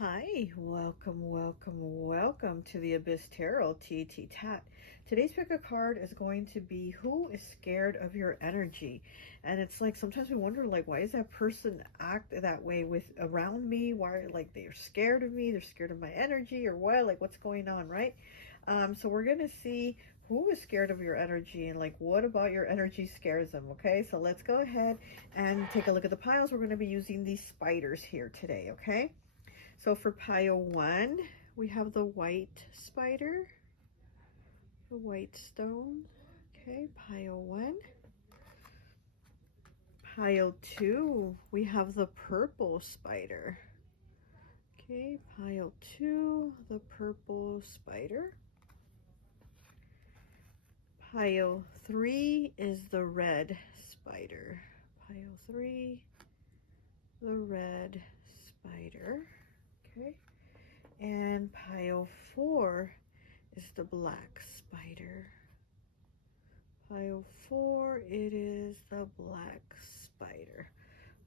Hi, welcome to the Abyss Tarot T.A.T. Today's pick a card is going to be who is scared of your energy. And it's like sometimes we wonder, like, why does that person act that way with around me? Why, like, they're scared of me, they're scared of my energy, or what? Like, what's going on, right? So we're gonna see who is scared of your energy and like what about your energy scares them. Okay, so let's go ahead and take a look at the piles. We're going to be using these spiders here today. Okay, so for pile 1, we have the white spider, the white stone. Okay, pile 1. Pile 2, we have the purple spider. Okay, pile 2, the purple spider. Pile 3 is the red spider. Pile 3, the red spider. Okay, and pile 4 is the black spider. Pile 4, it is the black spider.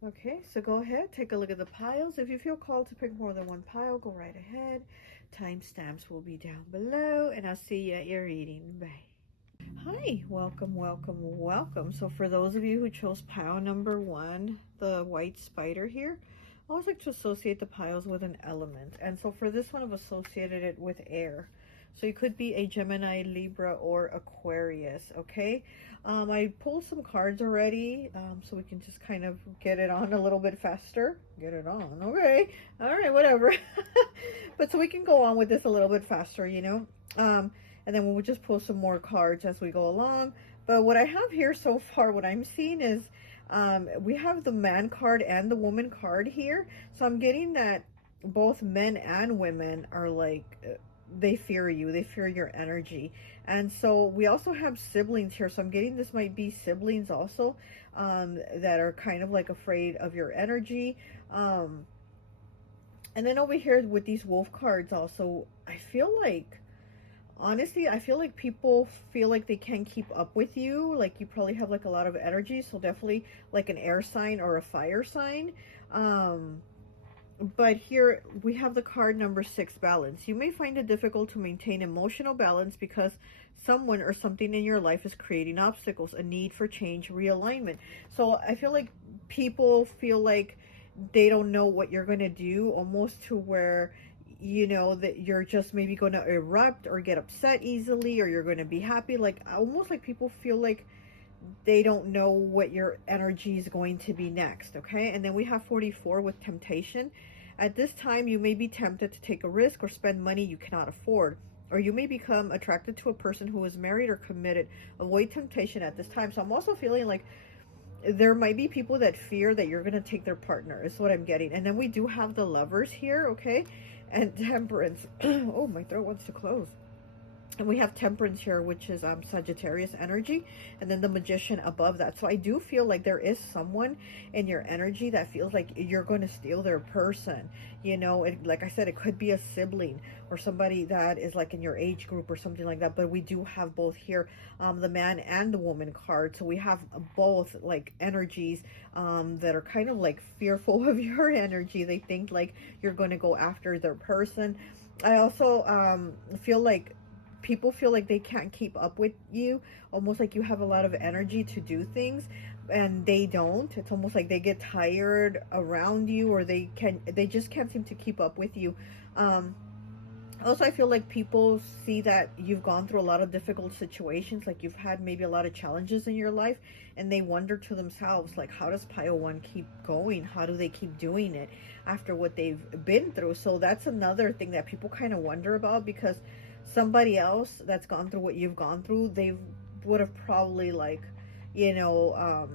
Okay, so go ahead, take a look at the piles. If you feel called to pick more than one pile, go right ahead. Timestamps will be down below, and I'll see you at your reading. Bye. Hi, welcome. So for those of you who chose pile number 1, the white spider here, I always like to associate the piles with an element. And so for this one, I've associated it with air. So you could be a Gemini, Libra, or Aquarius, okay? I pulled some cards already, so we can just kind of get it on a little bit faster. Get it on, okay. All right, whatever. But so we can go on with this a little bit faster, you know? And then we'll just pull some more cards as we go along. But what I have here so far, what I'm seeing is we have the man card and the woman card here. So I'm getting that both men and women are like, they fear you. They fear your energy. And so we also have siblings here. So I'm getting this might be siblings also that are kind of like afraid of your energy. And then over here with these wolf cards also, I feel like, honestly, I feel like people feel like they can't keep up with you. Like you probably have like a lot of energy. So definitely like an air sign or a fire sign. But here we have the card number 6, balance. You may find it difficult to maintain emotional balance because someone or something in your life is creating obstacles, a need for change, realignment. So I feel like people feel like they don't know what you're going to do, almost to where, you know, that you're just maybe going to erupt or get upset easily, or you're going to be happy. Like almost like people feel like they don't know what your energy is going to be next. Okay, and then we have 44 with temptation. At this time you may be tempted to take a risk or spend money you cannot afford, or you may become attracted to a person who is married or committed. Avoid temptation at this time. So I'm also feeling like there might be people that fear that you're going to take their partner, is what I'm getting. And then we do have the lovers here, okay, and temperance. Oh, my throat wants to close. And we have temperance here, which is Sagittarius energy, and then the magician above that. So I do feel like there is someone in your energy that feels like you're going to steal their person. You know, like I said, it could be a sibling or somebody that is like in your age group or something like that. But we do have both here, the man and the woman card. So we have both like energies that are kind of like fearful of your energy. They think like you're going to go after their person. I also feel like people feel like they can't keep up with you, almost like you have a lot of energy to do things and they don't. It's almost like they get tired around you, or they just can't seem to keep up with you. Also, I feel like people see that you've gone through a lot of difficult situations, like you've had maybe a lot of challenges in your life, and they wonder to themselves, like, how does pile 1 keep going? How do they keep doing it after what they've been through? So that's another thing that people kind of wonder about, because somebody else that's gone through what you've gone through, they would have probably, like, you know,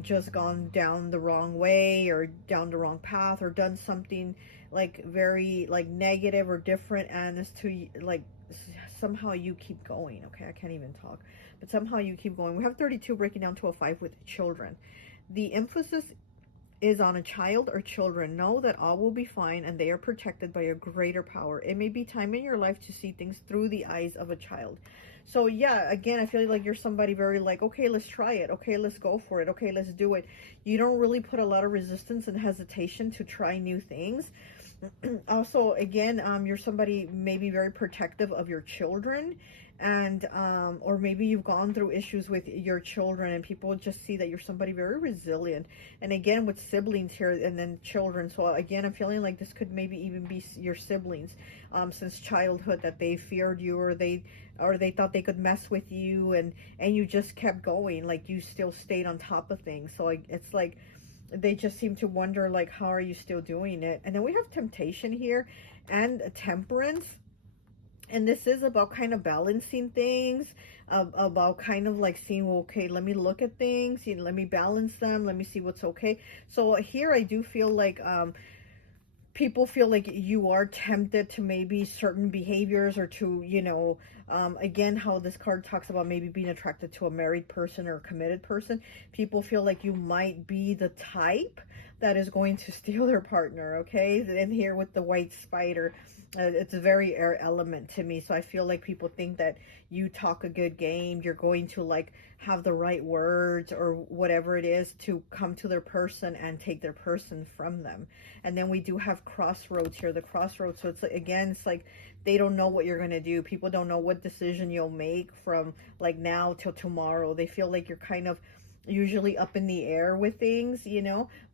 just gone down the wrong way or down the wrong path or done something like very like negative or different, and as to like somehow you keep going. Okay, I can't even talk. but somehow you keep going. We have 32 breaking down to a 5 with children. The emphasis is on a child or children. Know that all will be fine and they are protected by a greater power. It may be time in your life to see things through the eyes of a child. So yeah, again, I feel like you're somebody very like, okay, let's try it. Okay, let's go for it. Okay, let's do it. You don't really put a lot of resistance and hesitation to try new things. Also, again, you're somebody maybe very protective of your children, and or maybe you've gone through issues with your children and people just see that you're somebody very resilient. And again, with siblings here and then children, so again, I'm feeling like this could maybe even be your siblings since childhood, that they feared you, or they thought they could mess with you, and you just kept going, like you still stayed on top of things. So it's like they just seem to wonder, like, how are you still doing it? And then we have temptation here and temperance. And this is about kind of balancing things, about kind of like seeing, well, okay, let me look at things, let me balance them, let me see what's okay. So here I do feel like people feel like you are tempted to maybe certain behaviors, or to, again, how this card talks about maybe being attracted to a married person or a committed person. People feel like you might be the type that is going to steal their partner, okay? And here with the white spider, it's a very air element to me. So I feel like people think that you talk a good game, you're going to like have the right words or whatever it is to come to their person and take their person from them. And then we do have crossroads here, the crossroads. So it's like, again, it's like they don't know what you're going to do. People don't know what decision you'll make from like now till tomorrow. They feel like you're kind of usually up in the air with things,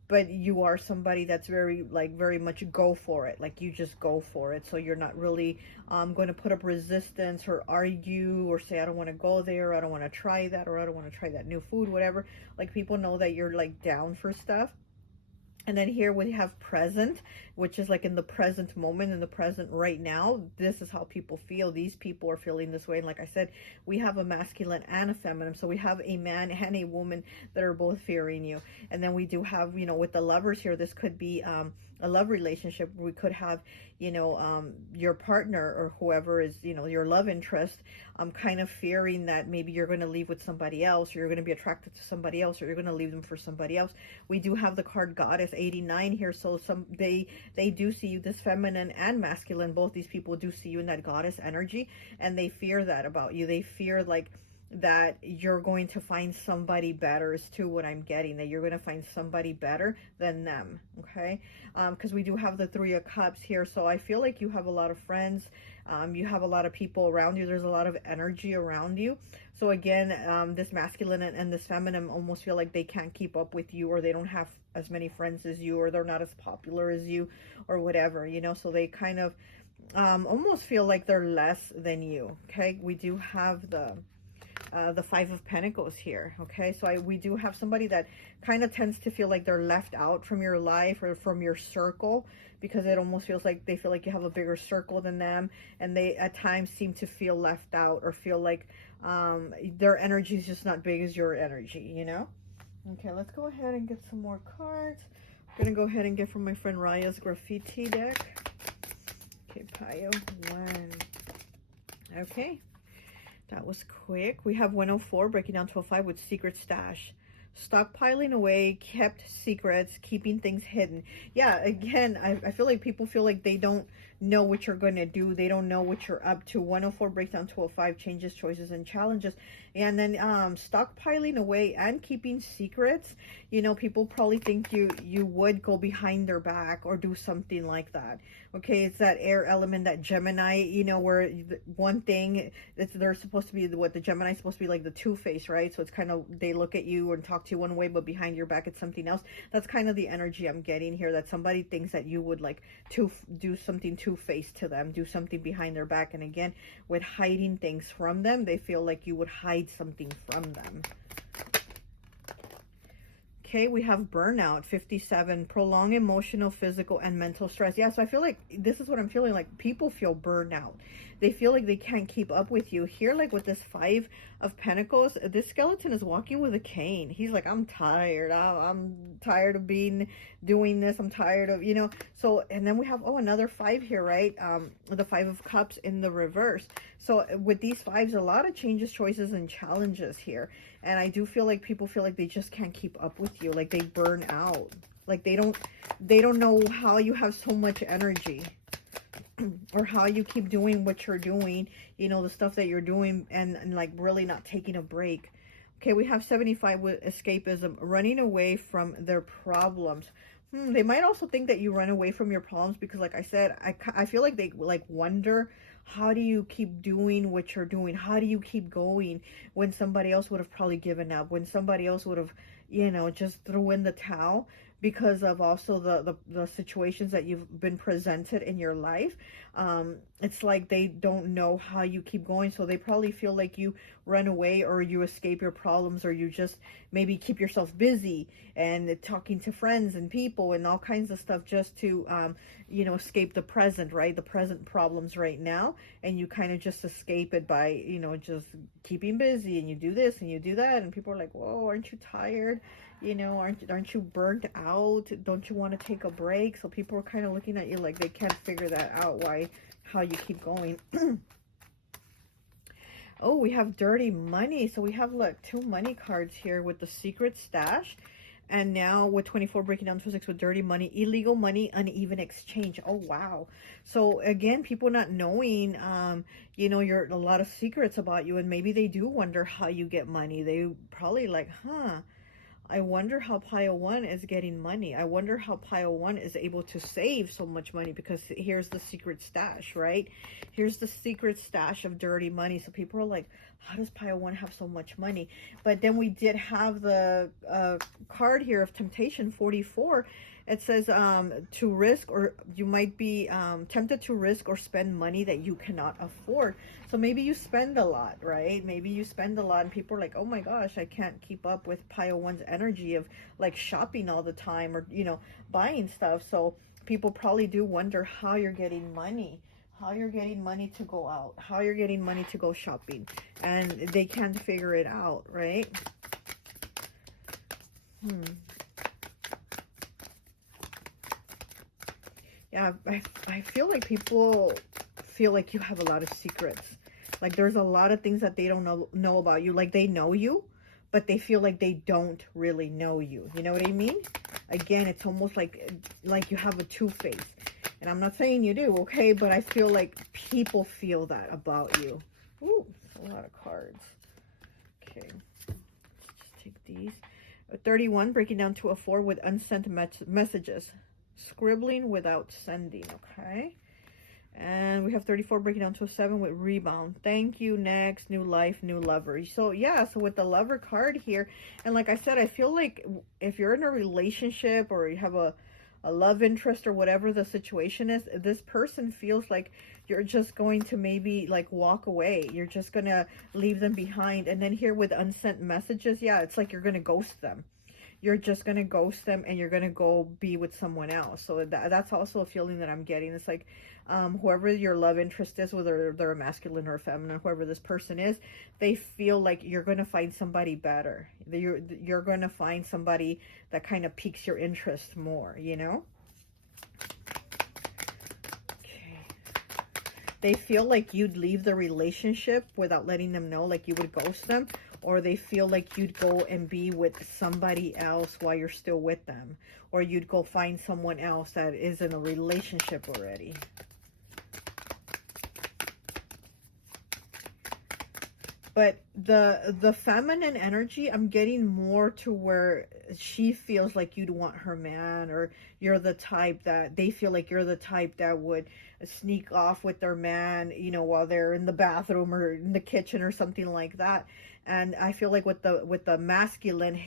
but you are somebody that's very much go for it. Like you just go for it. So you're not really going to put up resistance or argue or say, I don't want to go there, I don't want to try that, or I don't want to try that new food, whatever. Like people know that you're like down for stuff. And then here we have present, which is like in the present moment, in the present right now. This is how people feel. These people are feeling this way. And like I said, we have a masculine and a feminine. So we have a man and a woman that are both fearing you. And then we do have, with the lovers here, this could be a love relationship. We could have, your partner or whoever is, your love interest, kind of fearing that maybe you're going to leave with somebody else, or you're going to be attracted to somebody else, or you're going to leave them for somebody else. We do have the card Goddess 89 here. So they do see you, this feminine and masculine, both these people do see you in that goddess energy, and they fear that about you. They fear like that you're going to find somebody better is to what I'm getting, that you're going to find somebody better than them, okay? Because we do have the 3 of Cups here. So I feel like you have a lot of friends, you have a lot of people around you, there's a lot of energy around you. So again, this masculine and this feminine almost feel like they can't keep up with you, or they don't have as many friends as you, or they're not as popular as you, or whatever, so they kind of almost feel like they're less than you, okay? We do have the 5 of Pentacles here, okay? So we do have somebody that kind of tends to feel like they're left out from your life or from your circle, because it almost feels like they feel like you have a bigger circle than them, and they at times seem to feel left out, or feel like their energy is just not big as your energy, Okay, let's go ahead and get some more cards. I'm gonna go ahead and get from my friend Raya's graffiti deck. Okay, Pio 1. Okay. That was quick. We have 104 breaking down to a 5 with secret stash. Stockpiling away, kept secrets, keeping things hidden. Yeah, again, I feel like people feel like they don't know what you're going to do. They don't know what you're up to. 104 breaks down to a 5, changes, choices, and challenges. And then stockpiling away and keeping secrets. People probably think you would go behind their back or do something like that. Okay, it's that air element, that Gemini, where one thing, they're supposed to be, the Gemini is supposed to be like the two-face, right? So it's kind of, they look at you and talk to you one way, but behind your back it's something else. That's kind of the energy I'm getting here, that somebody thinks that you would like to do something two-faced to them, do something behind their back. And again, with hiding things from them, they feel like you would hide something from them. Okay, we have burnout, 57, prolonged emotional, physical, and mental stress. Yeah, so I feel like this is what I'm feeling like. People feel burnout. they feel like they can't keep up with you. Here, like with this 5 of Pentacles, this skeleton is walking with a cane. He's like, I'm tired. I'm tired of doing this. I'm tired of, you know. So, and then we have, oh, another 5 here, right? The 5 of Cups in the reverse. So with these 5s, a lot of changes, choices, and challenges here. And I do feel like people feel like they just can't keep up with you. Like they burn out. Like they don't know how you have so much energy. Or how you keep doing what you're doing, you know, the stuff that you're doing, and like really not taking a break. Okay, we have 75 with escapism, running away from their problems. They might also think that you run away from your problems because, like I said, I feel like they like wonder, how do you keep doing what you're doing? How do you keep going when somebody else would have probably given up, when somebody else would have, you know, just threw in the towel? Because of also the situations that you've been presented in your life. It's like they don't know how you keep going, so they probably feel like you run away, or you escape your problems, or you just maybe keep yourself busy and talking to friends and people and all kinds of stuff just to you know, escape the present, right? The present problems right now, and you kind of just escape it by, you know, just keeping busy, and you do this and you do that, and people are like, whoa, aren't you tired? You know, aren't you burnt out? Don't you want to take a break? So people are kind of looking at you like they can't figure that out, how you keep going. Oh, we have dirty money. So we have, look, 2 money cards here with the secret stash. And now with 24 breaking down to 6 with dirty money, illegal money, uneven exchange. Oh, wow. So again, people not knowing, you know, a lot of secrets about you. And maybe they do wonder how you get money. They probably like, I wonder how Pile 1 is getting money. I wonder how Pile 1 is able to save so much money, because here's the secret stash, right? Here's the secret stash of dirty money. So people are like, how does Pile 1 have so much money? But then we did have the card here of Temptation 44. It says to risk, or you might be tempted to risk or spend money that you cannot afford. So maybe you spend a lot, right? Maybe you spend a lot and people are like, oh my gosh, I can't keep up with Pile 1's energy of like shopping all the time, or, you know, buying stuff. So people probably do wonder how you're getting money, how you're getting money to go out, how you're getting money to go shopping, and they can't figure it out, right? Yeah, I feel like people feel like you have a lot of secrets. Like there's a lot of things that they don't know about you. Like they know you, but they feel like they don't really know you. You know what I mean? Again, it's almost like you have a two-face. And I'm not saying you do, okay? But I feel like people feel that about you. Ooh, a lot of cards. Okay, just take these. 31, breaking down to a 4 with unsent messages. Scribbling without sending, okay? And we have 34, breaking down to a 7 with rebound. Thank you, next, new life, new lover. So yeah, so with the lover card here, and like I said, I feel like if you're in a relationship or you have a love interest or whatever the situation is, this person feels like you're just going to maybe like walk away. You're just gonna leave them behind. And then here with unsent messages, yeah, it's like you're gonna ghost them. You're just going to ghost them and you're going to go be with someone else. So that's also a feeling that I'm getting. It's like whoever your love interest is, whether they're a masculine or a feminine, whoever this person is, they feel like you're going to find somebody better. You're going to find somebody that kind of piques your interest more, you know? Okay. They feel like you'd leave the relationship without letting them know, like you would ghost them. Or they feel like you'd go and be with somebody else while you're still with them. Or you'd go find someone else that is in a relationship already. But the feminine energy, I'm getting more to where she feels like you'd want her man, or you're the type that they feel like you're the type that would sneak off with their man, you know, while they're in the bathroom or in the kitchen or something like that. And I feel like with the masculine,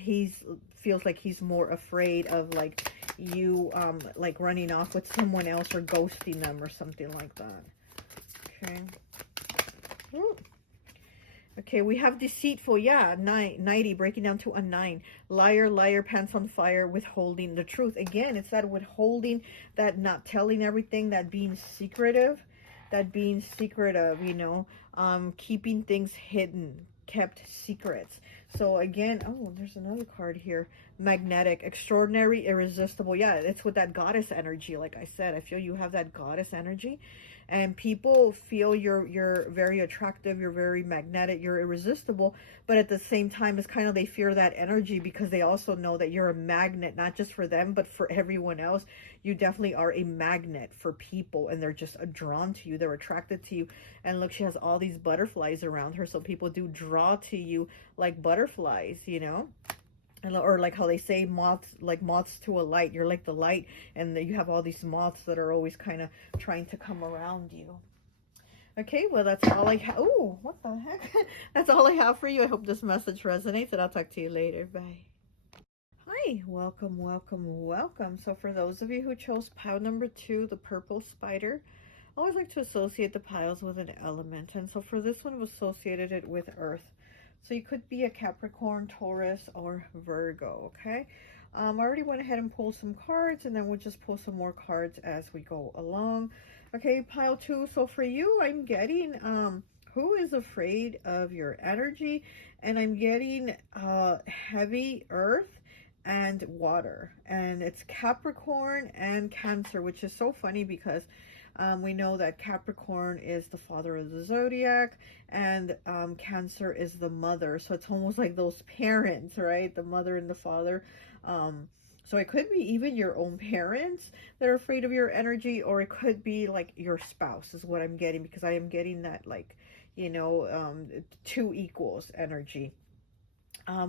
feels like he's more afraid of like you like running off with someone else or ghosting them or something like that. Okay. Ooh. Okay, we have deceitful, yeah, 90, breaking down to a 9. Liar, liar, pants on fire, withholding the truth. Again, it's that withholding, that not telling everything, that being secretive. that being secretive, you know, keeping things hidden, kept secrets. So again, oh, there's another card here. Magnetic, extraordinary, irresistible. Yeah, it's with that goddess energy. Like I said, I feel you have that goddess energy, and people feel you're very attractive, you're very magnetic, you're irresistible, but at the same time it's kind of, they fear that energy because they also know that you're a magnet, not just for them but for everyone else. You definitely are a magnet for people, and they're just drawn to you, they're attracted to you. And look, she has all these butterflies around her, so people do draw to you like butterflies, you know. Or like how they say moths, like moths to a light. You're like the light, and you have all these moths that are always kind of trying to come around you. Okay, well, that's all I have. Oh, what the heck? That's all I have for you. I hope this message resonates, and I'll talk to you later. Bye. Hi, welcome, welcome, welcome. So for those of you who chose pile number 2, the purple spider, I always like to associate the piles with an element. And so for this one, I've associated it with earth. So you could be a Capricorn, Taurus, or Virgo, okay? I already went ahead and pulled some cards, and then we'll just pull some more cards as we go along. Okay, pile 2. So for you, I'm getting who is afraid of your energy, and I'm getting heavy earth and water, and it's Capricorn and Cancer, which is so funny because we know that Capricorn is the father of the zodiac, and Cancer is the mother. So it's almost like those parents, right? The mother and the father. So it could be even your own parents that are afraid of your energy, or it could be like your spouse is what I'm getting, because I am getting that, like, you know, 2 equals energy.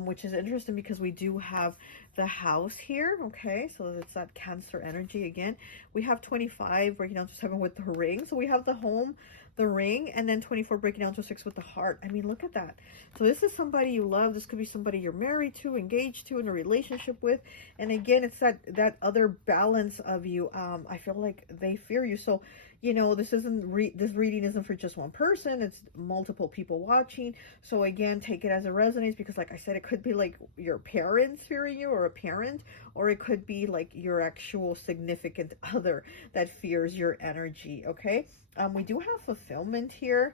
Which is interesting because we do have the house here, okay? So it's that Cancer energy again. We have 25 breaking down to 7 with the ring. So we have the home, the ring, and then 24 breaking down to 6 with the heart. I mean, look at that. So this is somebody you love. This could be somebody you're married to, engaged to, in a relationship with. And again, it's that other balance of you. I feel like they fear you. So, you know, this reading isn't for just one person. It's multiple people watching. So again, take it as it resonates, because like I said, it could be like your parents fearing you, or a parent, or it could be like your actual significant other that fears your energy, okay? We do have fulfillment here.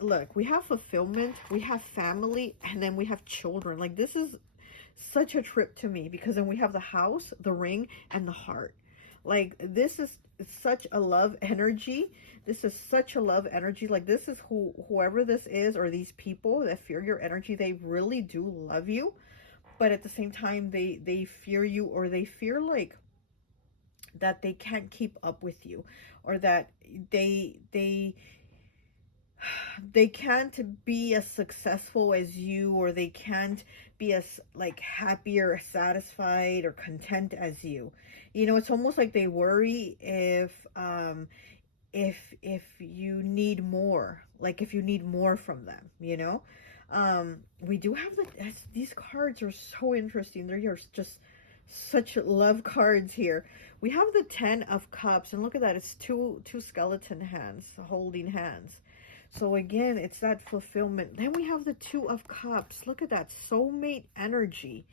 Look, we have fulfillment, we have family, and then we have children. Like, this is such a trip to me, because then we have the house, the ring, and the heart. Like, this is such a love energy. This is such a love energy. Like, this is whoever this is, or these people that fear your energy, they really do love you. But at the same time, they fear you, or they fear like that they can't keep up with you, or that they can't be as successful as you, or they can't be as like happy or satisfied or content as you. You know, it's almost like they worry if you need more, like if you need more from them, you know. We do have these cards are so interesting. They're just such love cards here. We have the 10 of Cups, and look at that. It's two skeleton hands holding hands. So again, it's that fulfillment. Then we have the 2 of Cups. Look at that, soulmate energy.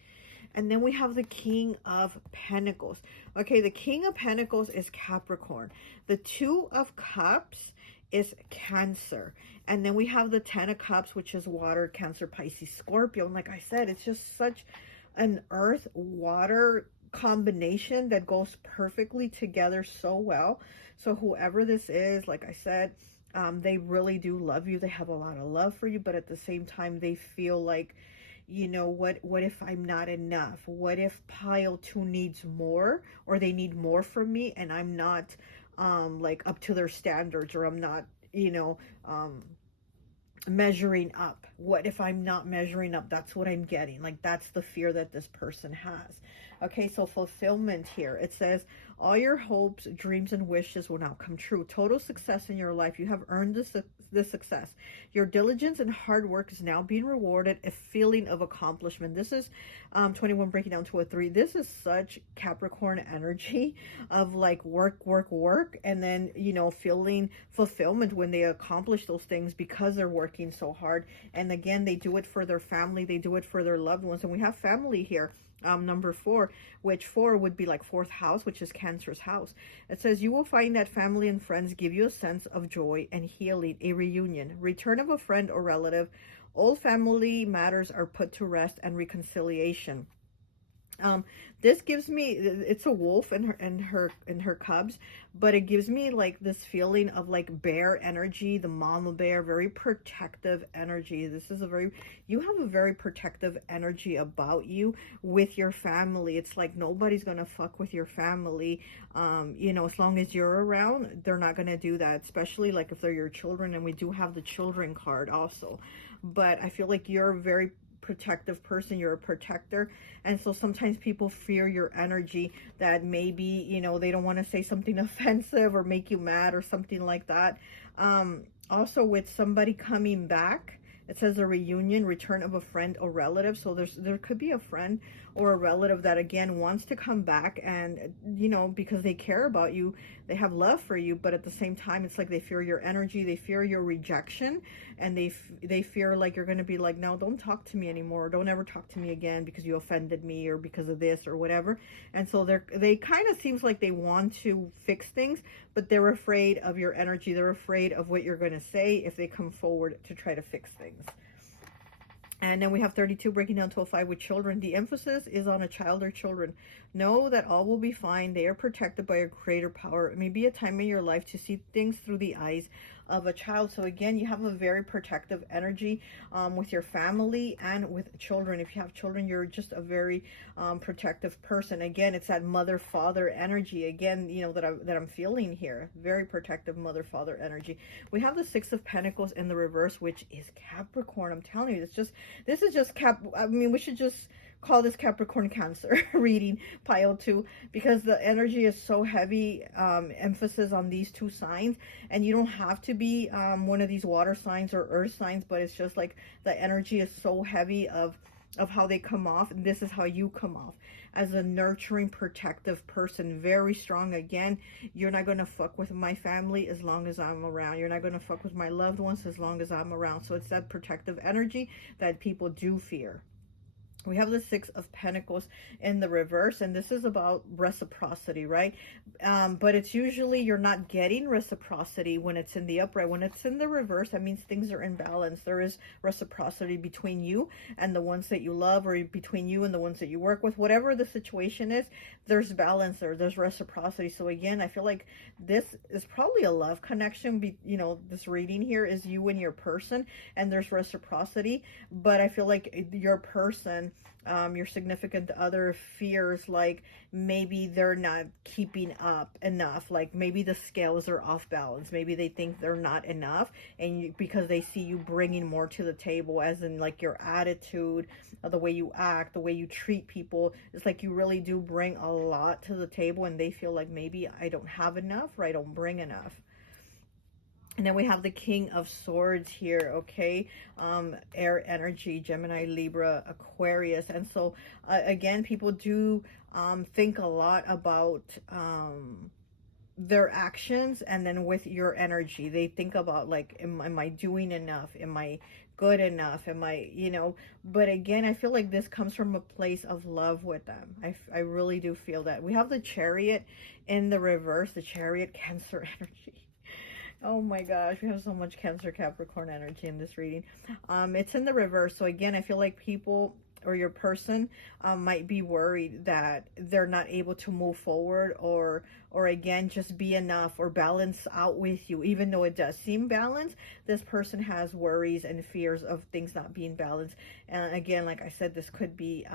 And then we have the King of Pentacles. Okay, the King of Pentacles is Capricorn. The 2 of Cups is Cancer. And then we have the 10 of Cups, which is water, Cancer, Pisces, Scorpio. And like I said, it's just such an earth-water combination that goes perfectly together so well. So whoever this is, like I said, they really do love you. They have a lot of love for you, but at the same time, they feel like, you know, what if I'm not enough? What if pile 2 needs more, or they need more from me, and I'm not like up to their standards, or I'm not, you know, measuring up? What if I'm not measuring up? That's what I'm getting. Like, that's the fear that this person has. Okay, so fulfillment here. It says, all your hopes, dreams, and wishes will now come true. Total success in your life. You have earned this success. Your diligence and hard work is now being rewarded. A feeling of accomplishment. This is 21 breaking down to a 3. This is such Capricorn energy of like work, and then, you know, feeling fulfillment when they accomplish those things because they're working so hard. And And again, they do it for their family. They do it for their loved ones. And we have family here. Number 4, which 4 would be like 4th house, which is Cancer's house. It says, you will find that family and friends give you a sense of joy and healing, a reunion, return of a friend or relative. Old family matters are put to rest, and reconciliation. This gives me, it's a wolf and her cubs, but it gives me like this feeling of like bear energy, the mama bear, very protective energy. This is you have a very protective energy about you with your family. It's like nobody's gonna fuck with your family. You know, as long as you're around, they're not gonna do that, especially like if they're your children. And we do have the children card also, but I feel like you're very protective person, you're a protector, and so sometimes people fear your energy, that maybe, you know, they don't want to say something offensive or make you mad or something like that. Also with somebody coming back, it says a reunion, return of a friend or relative. So there could be a friend or a relative that again wants to come back, and you know, because they care about you, they have love for you, but at the same time it's like they fear your energy, they fear your rejection, and they fear like you're going to be like, no, don't talk to me anymore, don't ever talk to me again because you offended me or because of this or whatever. And so they kind of seems like they want to fix things, but they're afraid of your energy, they're afraid of what you're going to say if they come forward to try to fix things. And then we have 32 breaking down to a 5 with children. The emphasis is on a child or children. Know that all will be fine. They are protected by a greater power. It may be a time in your life to see things through the eyes of a child. So again, you have a very protective energy with your family and with children. If you have children, you're just a very protective person. Again, it's that mother-father energy again, you know, that I'm feeling here. Very protective mother-father energy. We have the 6 of Pentacles in the reverse, which is Capricorn. I'm telling you, this is just I mean, we should just call this Capricorn Cancer reading pile 2, because the energy is so heavy, emphasis on these 2 signs. And you don't have to be one of these water signs or earth signs, but it's just like the energy is so heavy of how they come off, and this is how you come off, as a nurturing, protective person, very strong. Again, you're not going to fuck with my family as long as I'm around, you're not going to fuck with my loved ones as long as I'm around. So it's that protective energy that people do fear. We have the 6 of Pentacles in the reverse, and this is about reciprocity, right? But it's usually you're not getting reciprocity when it's in the upright. When it's in the reverse, that means things are in balance. There is reciprocity between you and the ones that you love, or between you and the ones that you work with. Whatever the situation is, there's balance there. There's reciprocity. So again, I feel like this is probably a love connection. You know, this reading here is you and your person, and there's reciprocity. But I feel like your person, your significant other, fears like maybe they're not keeping up enough, like maybe the scales are off balance, maybe they think they're not enough, and because they see you bringing more to the table, as in like your attitude, the way you act, the way you treat people, it's like you really do bring a lot to the table, and they feel like maybe I don't have enough, or I don't bring enough. And then we have the King of Swords here, okay? Air energy, Gemini, Libra, Aquarius. And so, again, people do think a lot about their actions, and then with your energy, they think about, like, am I doing enough? Am I good enough? Am I, you know? But again, I feel like this comes from a place of love with them. I really do feel that. We have the Chariot in the reverse, the Chariot, Cancer energy. Oh my gosh, we have so much Cancer, Capricorn energy in this reading. It's in the reverse. So again, I feel like people, or your person, might be worried that they're not able to move forward, or again, just be enough or balance out with you. Even though it does seem balanced, this person has worries and fears of things not being balanced. And again, like I said, this could be,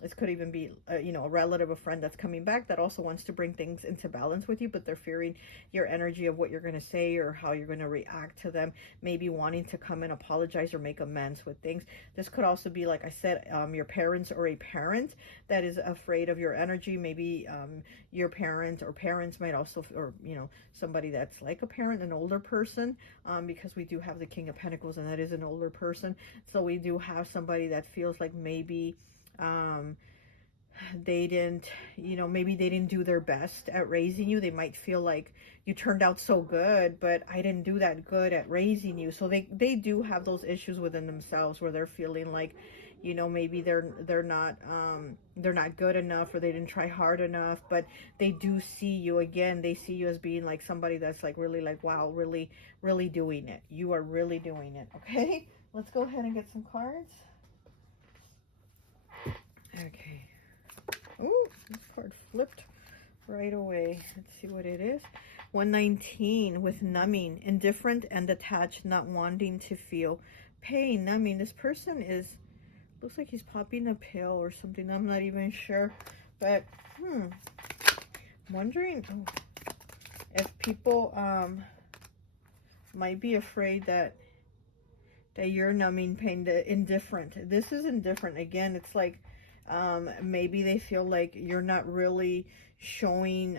this could even be, you know, a relative, a friend that's coming back that also wants to bring things into balance with you, but they're fearing your energy of what you're going to say or how you're going to react to them, maybe wanting to come and apologize or make amends with things. This could also be, like I said, your parents or a parent that is afraid of your energy. Maybe your parent or parents might also, or you know, somebody that's like a parent, an older person, because we do have the King of Pentacles, and that is an older person. So we do have somebody that feels like maybe they didn't, you know, maybe they didn't do their best at raising you. They might feel like you turned out so good, but I didn't do that good at raising you. So they do have those issues within themselves where they're feeling like, you know, maybe they're not good enough, or they didn't try hard enough. But they do see you, again, they see you as being like somebody that's like really like, wow, really doing it. You are really doing it. Okay, let's go ahead and get some cards. Okay. Oh, this card flipped right away. Let's see what it is. 119 with numbing, indifferent and detached, not wanting to feel pain. Numbing. This person is, looks like he's popping a pill or something. I'm not even sure. But, wondering if people might be afraid that you're numbing pain. The indifferent. This is indifferent. Again, it's like, maybe they feel like you're not really showing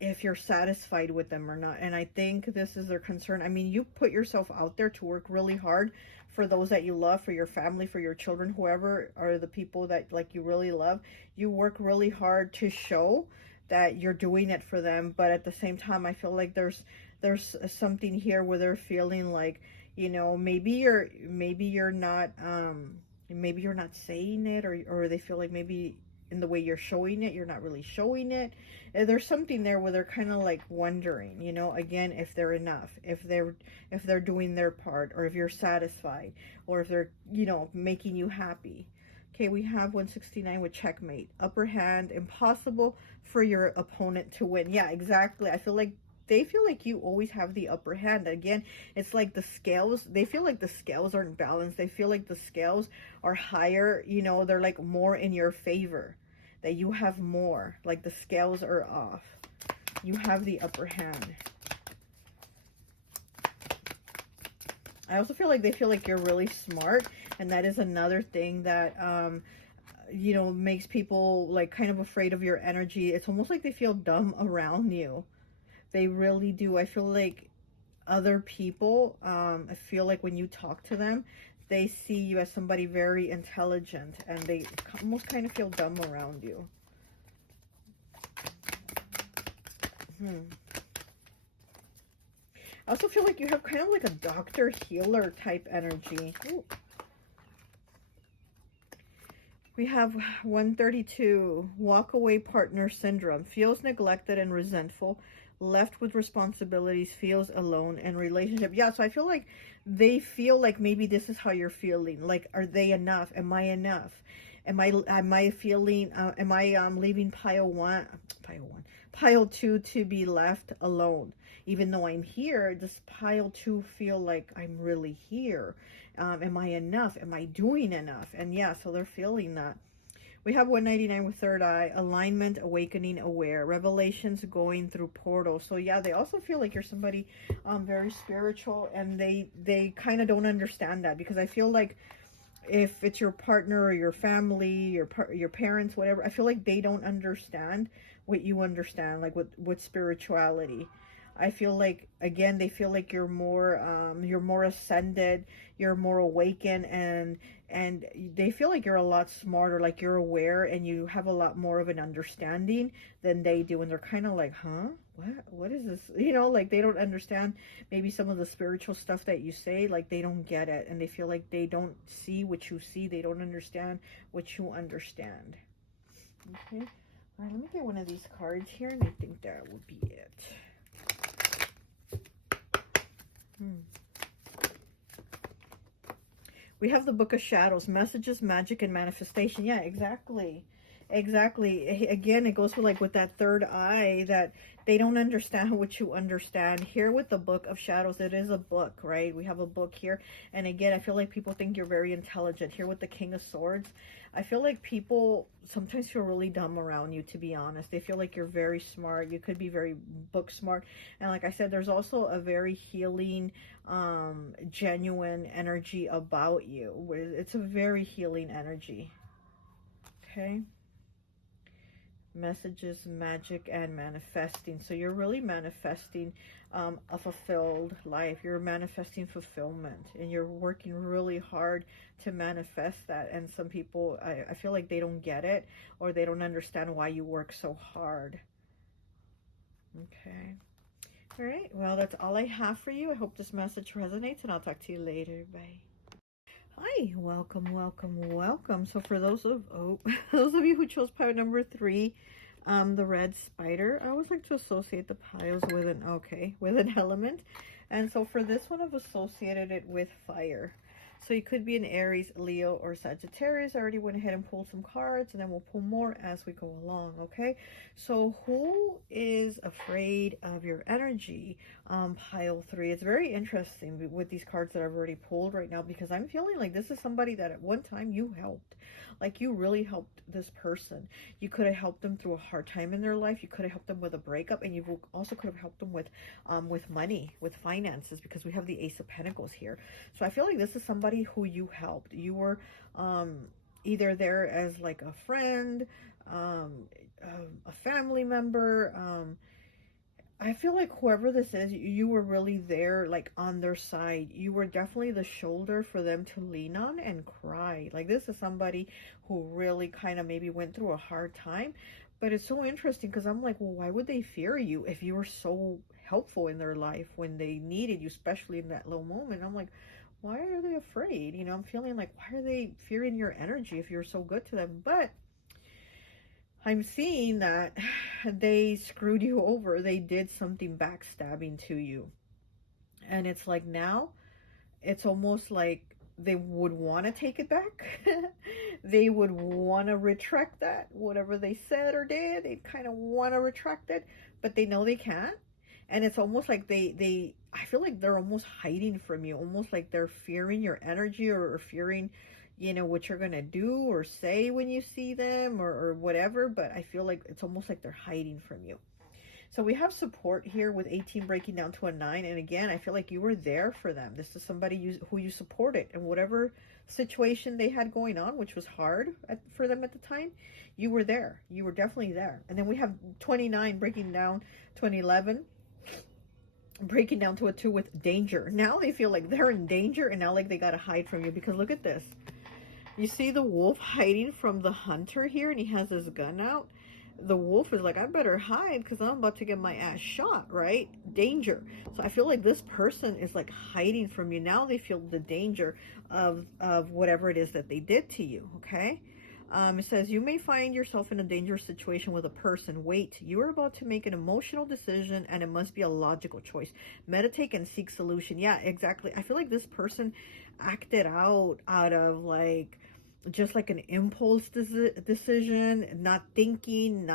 if you're satisfied with them or not. And I think this is their concern. I mean, you put yourself out there to work really hard for those that you love, for your family, for your children, whoever are the people that like you really love. You work really hard to show that you're doing it for them. But at the same time, I feel like there's something here where they're feeling like, you know, maybe you're not maybe you're not saying it, or they feel like maybe in the way you're showing it, you're not really showing it. And there's something there where they're kind of like wondering, you know, again, if they're enough, if they're doing their part, or if you're satisfied, or if they're, you know, making you happy. Okay, we have 169 with checkmate, upper hand, impossible for your opponent to win. Yeah, exactly. I feel like they feel like you always have the upper hand. Again, it's like the scales, they feel like the scales aren't balanced. They feel like the scales are higher, you know, they're like more in your favor, that you have more, like the scales are off. You have the upper hand. I also feel like they feel like you're really smart, and that is another thing that you know, makes people like kind of afraid of your energy. It's almost like they feel dumb around you. They really do. I feel like other people, I feel like when you talk to them, they see you as somebody very intelligent, and they almost kind of feel dumb around you. I also feel like you have kind of like a doctor healer type energy. Ooh. We have 132, walk away partner syndrome, feels neglected and resentful, left with responsibilities, feels alone, and relationship. Yeah, so I feel like they feel like maybe this is how you're feeling. Like, are they enough? Am I enough? Am I feeling, am I leaving pile two to be left alone? Even though I'm here, does pile two feel like I'm really here? Am I enough? Am I doing enough? And yeah, so they're feeling that. We have 199 with third eye, alignment, awakening, aware, revelations, going through portals. So yeah, they also feel like you're somebody very spiritual, and they kind of don't understand that, because I feel like if it's your partner or your family, your parents, whatever, I feel like they don't understand what you understand, like with spirituality. I feel like, again, they feel like you're more ascended, you're more awakened, and they feel like you're a lot smarter, like you're aware, and you have a lot more of an understanding than they do. And they're kind of like, huh? What is this? You know, like they don't understand maybe some of the spiritual stuff that you say, like they don't get it, and they feel like they don't see what you see, they don't understand what you understand. Okay. All right, let me get one of these cards here, and I think that will be it. We have the Book of Shadows, messages, magic, and manifestation. Yeah, exactly. Again, it goes with that third eye, that they don't understand what you understand. Here with the Book of Shadows, it is a book, right? We have a book here. And again, I feel like people think you're very intelligent. Here with the King of Swords, I feel like people sometimes feel really dumb around you, to be honest. They feel like you're very smart. You could be very book smart. And like I said, there's also a very healing, genuine energy about you. It's a very healing energy. Okay. messages, magic, and manifesting. So you're really manifesting a fulfilled life. You're manifesting fulfillment, and you're working really hard to manifest that. And some people, I feel like they don't get it, or they don't understand why you work so hard. Okay. All right. Well, that's all I have for you. I hope this message resonates, and I'll talk to you later. Bye. Hi, welcome, welcome, welcome. So for those of those of you who chose pile number 3, the red spider, I always like to associate the piles with an element. And so for this one, I've associated it with fire. So you could be an Aries, Leo, or Sagittarius. I already went ahead and pulled some cards, and then we'll pull more as we go along, okay? So who is afraid of your energy? Pile 3. It's very interesting with these cards that I've already pulled right now, because I'm feeling like this is somebody that at one time you helped. Like you really helped this person. You could have helped them through a hard time in their life. You could have helped them with a breakup, and you also could have helped them with money, with finances, because we have the Ace of Pentacles here. So I feel like this is somebody who you helped. You were either there as like a friend, a family member. I feel like whoever this is, you were really there, like on their side. You were definitely the shoulder for them to lean on and cry. Like this is somebody who really kind of maybe went through a hard time. But it's so interesting because I'm like, well, why would they fear you if you were so helpful in their life when they needed you, especially in that little moment? I'm like, why are they afraid? You know, I'm feeling like, why are they fearing your energy if you're so good to them? But I'm seeing that they screwed you over. They did something backstabbing to you. And it's like now, it's almost like they would want to take it back. They would want to retract that. Whatever they said or did, they kind of want to retract it, but they know they can't. And it's almost like I feel like they're almost hiding from you. Almost like they're fearing your energy, or fearing, you know, what you're going to do or say when you see them, or whatever. But I feel like it's almost like they're hiding from you. So we have support here with 18 breaking down to a 9. And again, I feel like you were there for them. This is somebody who you supported. And whatever situation they had going on, which was hard for them at the time, you were there. You were definitely there. And then we have 29 breaking down to an 11. Breaking down to a 2 with danger. Now they feel like they're in danger, and now like they got to hide from you. Because look at this. You see the wolf hiding from the hunter here, and he has his gun out. The wolf is like, I better hide because I'm about to get my ass shot, right? Danger. So I feel like this person is like hiding from you. Now they feel the danger of whatever it is that they did to you, okay? It says, you may find yourself in a dangerous situation with a person. Wait, you are about to make an emotional decision, and it must be a logical choice. Meditate and seek solution. Yeah, exactly. I feel like this person acted out of like, just like an impulse decision, not thinking,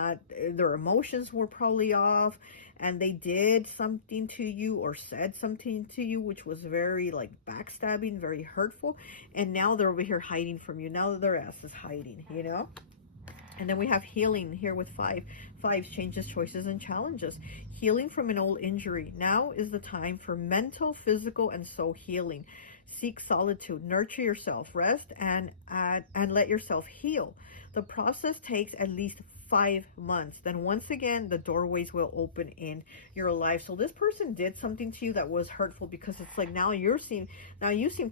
their emotions were probably off, and they did something to you or said something to you which was very like backstabbing, very hurtful, and now they're over here hiding from you. Now their ass is hiding, you know. And then we have healing here with 5. 5s, changes, choices, and challenges. Healing from an old injury. Now is the time for mental, physical, and soul healing. Seek solitude, nurture yourself, rest, and let yourself heal. The process takes at least 5 months. Then once again, the doorways will open in your life. So this person did something to you that was hurtful, because it's like now you seem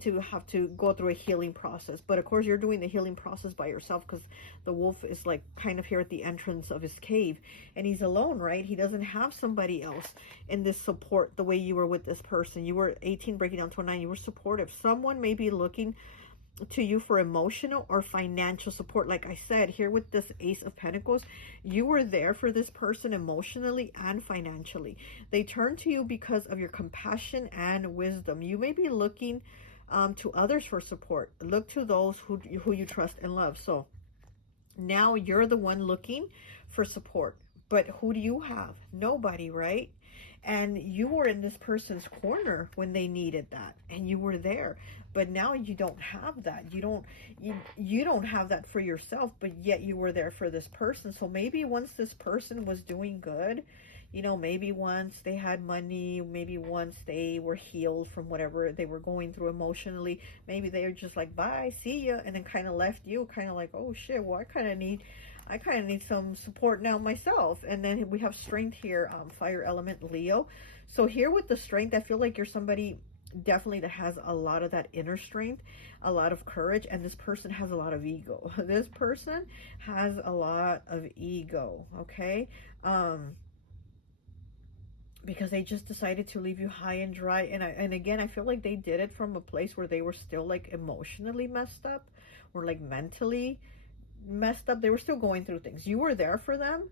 to have to go through a healing process. But of course, you're doing the healing process by yourself, because the wolf is like kind of here at the entrance of his cave, and he's alone, right? He doesn't have somebody else in this support the way you were with this person. You were 18 breaking down to a 9. You were supportive. Someone may be looking to you for emotional or financial support. Like I said here with this Ace of Pentacles, you were there for this person emotionally and financially. They turn to you because of your compassion and wisdom. You may be looking to others for support. Look to those who you trust and love. So now you're the one looking for support, but who do you have? Nobody, right? And you were in this person's corner when they needed that, and you were there. But now you don't have that. You don't have that for yourself, but yet you were there for this person. So maybe once this person was doing good, You know, maybe once they had money, maybe once they were healed from whatever they were going through emotionally, maybe they were just like, bye, see ya, and then kind of left you, kind of like, oh shit, well, I kind of need some support now myself. And then we have strength here, fire element, Leo. So here with the strength, I feel like you're somebody definitely that has a lot of that inner strength, a lot of courage, and this person has a lot of ego. This person has a lot of ego, okay? Because they just decided to leave you high and dry. And again, I feel like they did it from a place where they were still like emotionally messed up, or like mentally messed up. They were still going through things. You were there for them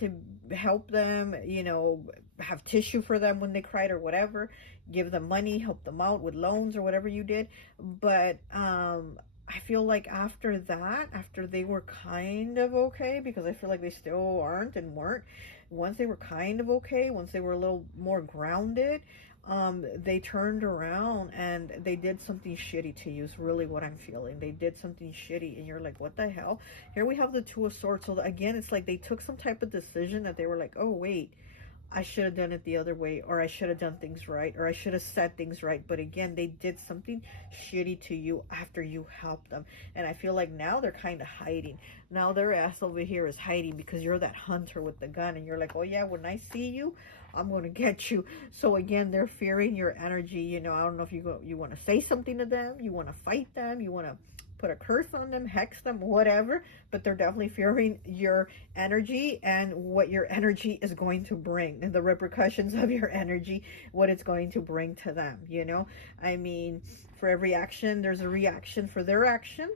to help them, you know, have tissue for them when they cried or whatever, give them money, help them out with loans or whatever you did. But I feel like after that, after they were kind of okay, because I feel like they still aren't and weren't, once they were kind of okay, once they were a little more grounded, they turned around and they did something shitty to you is really what I'm feeling. They did something shitty and you're like, what the hell? Here we have the Two of Swords. So again, it's like they took some type of decision that they were like, oh wait, I should have done it the other way, or I should have done things right, or I should have said things right. But again, they did something shitty to you after you helped them. And I feel like now they're kind of hiding. Now their ass over here is hiding because you're that hunter with the gun. And you're like, oh yeah, when I see you, I'm going to get you. So again, they're fearing your energy. You know, I don't know if you want to say something to them, you want to fight them, you want to put a curse on them, hex them, whatever, but they're definitely fearing your energy and what your energy is going to bring, and the repercussions of your energy, what it's going to bring to them, you know? I mean, for every action, there's a reaction. For their action,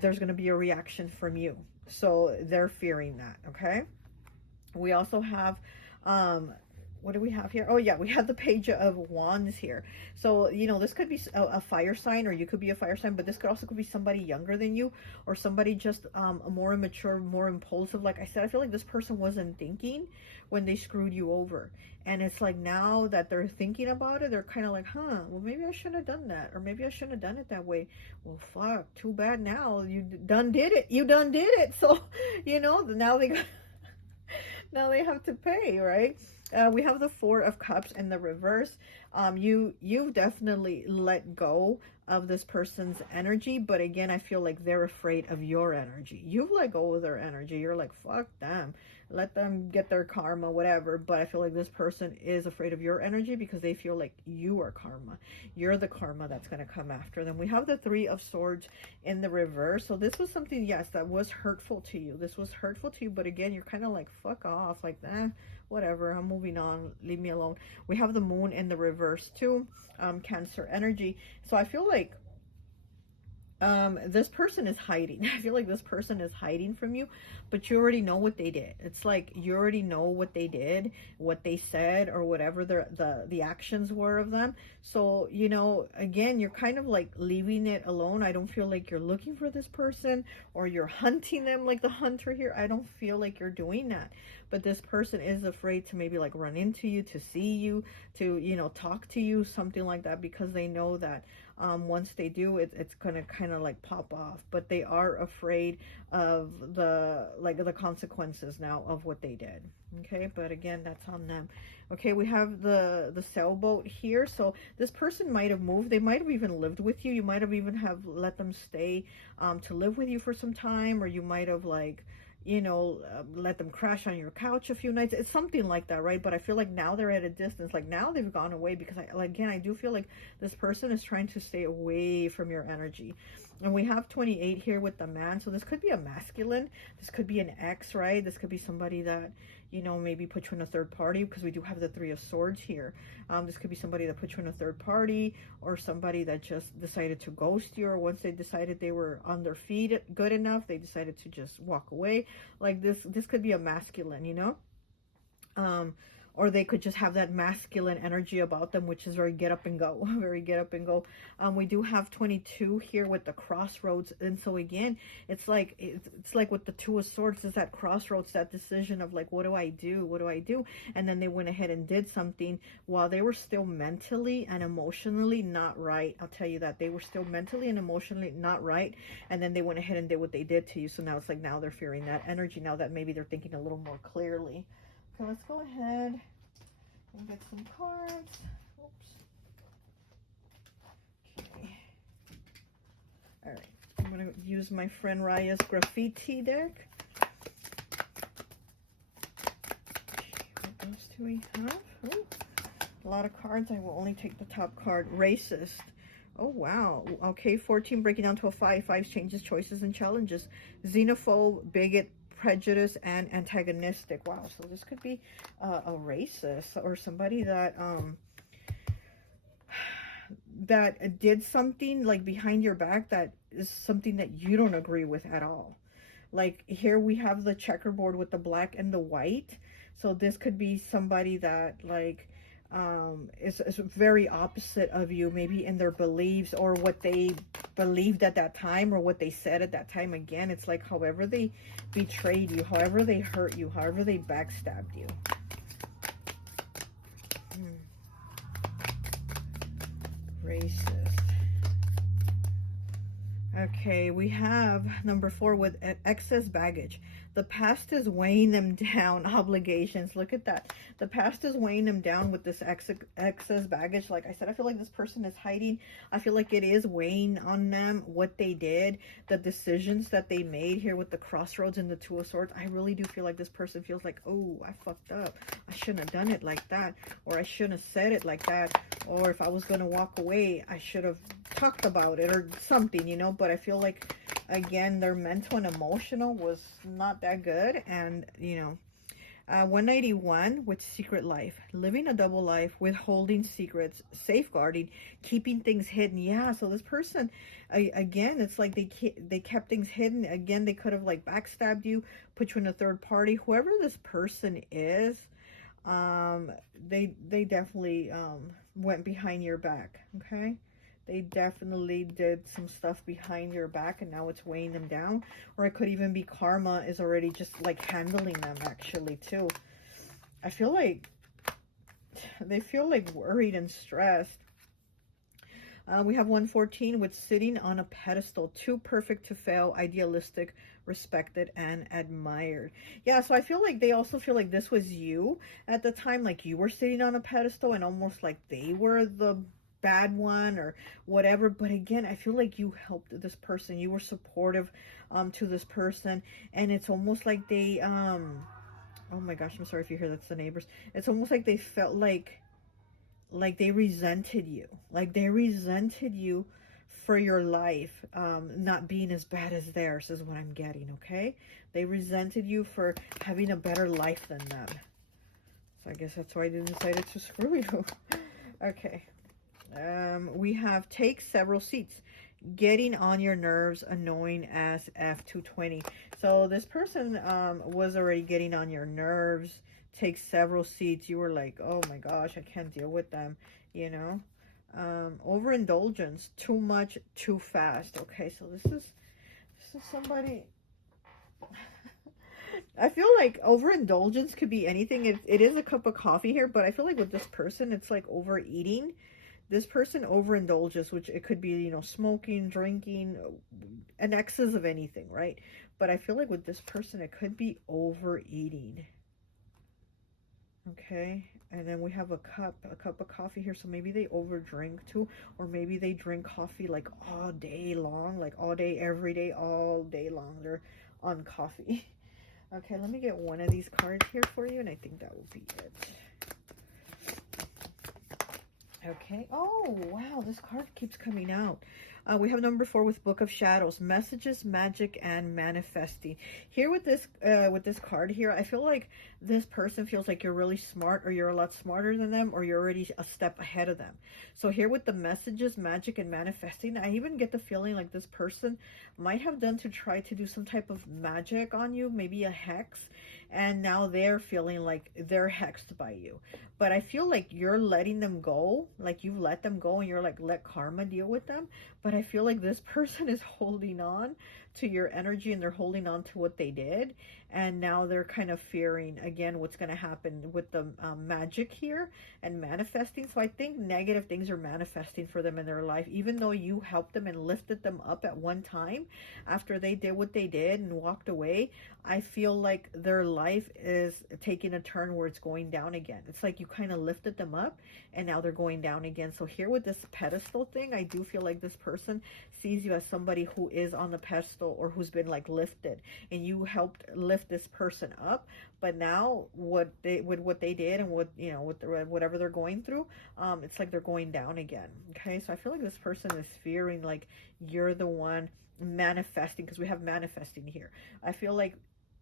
there's going to be a reaction from you. So they're fearing that, okay? We also have, what do we have here? Oh yeah, we have the Page of Wands here. So, you know, this could be a fire sign, or you could be a fire sign, but this could also be somebody younger than you, or somebody just more immature, more impulsive. Like I said, I feel like this person wasn't thinking when they screwed you over. And it's like now that they're thinking about it, they're kind of like, huh, well, maybe I shouldn't have done that, or maybe I shouldn't have done it that way. Well, fuck, too bad now. You done did it. You done did it. So, you know, now they got now they have to pay, right? We have the Four of Cups in the reverse. You've definitely let go of this person's energy, but again, I feel like they're afraid of your energy. You've let go of their energy. You're like, fuck them. Let them get their karma, whatever. But I feel like this person is afraid of your energy because they feel like you are karma. You're the karma that's going to come after them. We have the Three of Swords in the reverse. So this was something, yes, that was hurtful to you. This was hurtful to you, but again, you're kind of like, fuck off. Like, whatever, I'm moving on, leave me alone. We have the Moon in the reverse too, Cancer energy. So I feel like this person is hiding. I feel like this person is hiding from you, but you already know what they did. It's like you already know what they did, what they said, or whatever the actions were of them. So, you know, again, you're kind of like leaving it alone. I don't feel like you're looking for this person or you're hunting them like the hunter here. I don't feel like you're doing that. But this person is afraid to maybe like run into you, to see you, to, you know, talk to you, something like that, because they know that once they do, it's gonna kind of like pop off. But they are afraid of the consequences now of what they did. Okay, but again, that's on them. Okay, we have the sailboat here. So this person might have moved. They might have even lived with you. You might have even have let them stay to live with you for some time, or you might have like, you know, let them crash on your couch a few nights. It's something like that, right? But I feel like now they're at a distance. Like now they've gone away because I do feel like this person is trying to stay away from your energy. And we have 28 here with the Man. So this could be a masculine. This could be an ex, right? This could be somebody that, you know, maybe put you in a third party, because we do have the Three of Swords here. This could be somebody that put you in a third party, or somebody that just decided to ghost you, or once they decided they were on their feet good enough, they decided to just walk away. Like this could be a masculine, you know? Or they could just have that masculine energy about them, which is very get up and go, very get up and go. We do have 22 here with the crossroads. And so again, it's like with the Two of Swords, is that crossroads, that decision of like, what do I do? What do I do? And then they went ahead and did something while they were still mentally and emotionally not right. I'll tell you that. They were still mentally and emotionally not right. And then they went ahead and did what they did to you. So now it's like, now they're fearing that energy, now that maybe they're thinking a little more clearly. So let's go ahead We'll get some cards. Oops. Okay. All right. I'm going to use my friend Raya's graffiti deck. Okay, what else do we have? Oh, a lot of cards. I will only take the top card. Racist. Oh, wow. Okay, 14 breaking down to a 5. 5 changes, choices, and challenges. Xenophobe, bigot, prejudice, and antagonistic. Wow, so this could be a racist or somebody that that did something like behind your back that is something that you don't agree with at all. Like here we have the checkerboard with the black and the white. So this could be somebody that like is very opposite of you, maybe in their beliefs or what they believed at that time or what they said at that time. Again, it's like however they betrayed you, however they hurt you, however they backstabbed you. Racist. Okay, we have number 4 with excess baggage. The past is weighing them down. Obligations. Look at that. The past is weighing them down with this excess baggage. Like I said, I feel like this person is hiding. I feel like it is weighing on them what they did, the decisions that they made here with the crossroads and the 2 of Swords. I really do feel like this person feels like, oh, I fucked up. I shouldn't have done it like that. Or I shouldn't have said it like that. Or if I was going to walk away, I should have talked about it or something, you know. But I feel like, again, their mental and emotional was not that good. And, you know, 191 with secret life, living a double life, withholding secrets, safeguarding, keeping things hidden. Yeah, so this person, again, it's like they kept things hidden. Again, they could have like backstabbed you, put you in a third party. Whoever this person is, they definitely went behind your back. Okay, they definitely did some stuff behind your back, and now it's weighing them down. Or it could even be karma is already just like handling them actually too. I feel like they feel like worried and stressed. We have 114 with sitting on a pedestal, too perfect to fail, idealistic, respected, and admired. Yeah, so I feel like they also feel like this was you at the time, like you were sitting on a pedestal and almost like they were the bad one or whatever. But again, I feel like you helped this person, you were supportive to this person, and it's almost like they oh my gosh, I'm sorry if you hear that's the neighbors. It's almost like they felt like they resented you, like they resented you for your life not being as bad as theirs is what I'm getting. Okay, they resented you for having a better life than them, so I guess that's why they decided to screw you. Okay, we have take several seats, getting on your nerves, annoying as F220. So this person was already getting on your nerves. Take several seats. You were like, oh my gosh, I can't deal with them, you know. Overindulgence, too much, too fast. Okay, so this is somebody. I feel like overindulgence could be anything. It is a cup of coffee here, but I feel like with this person, it's like overeating. This person overindulges, which it could be, you know, smoking, drinking, an excess of anything, right? But I feel like with this person, it could be overeating. Okay, and then we have a cup of coffee here, so maybe they overdrink too, or maybe they drink coffee like all day long, like all day, every day, all day long, they're on coffee. Okay, let me get one of these cards here for you, and I think that will be it. Okay, oh wow, this card keeps coming out. We have number 4 with Book of Shadows, messages, magic, and manifesting. Here with this card here, I feel like this person feels like you're really smart, or you're a lot smarter than them, or you're already a step ahead of them. So here with the messages, magic, and manifesting, I even get the feeling like this person might have done to try to do some type of magic on you, maybe a hex, and now they're feeling like they're hexed by you. But I feel like you're letting them go, like you've let them go, and you're like, let karma deal with them. But I feel like this person is holding on to your energy and they're holding on to what they did, and now they're kind of fearing again what's going to happen with the magic here and manifesting. So I think negative things are manifesting for them in their life, even though you helped them and lifted them up at one time. After they did what they did and walked away, I feel like their life is taking a turn where it's going down again. It's like you kind of lifted them up and now they're going down again. So here with this pedestal thing, I do feel like this person sees you as somebody who is on the pedestal or who's been like lifted, and you helped lift this person up. But now what they did and what, you know, with whatever they're going through, it's like they're going down again. Okay, so I feel like this person is fearing like you're the one manifesting, because we have manifesting here. I feel like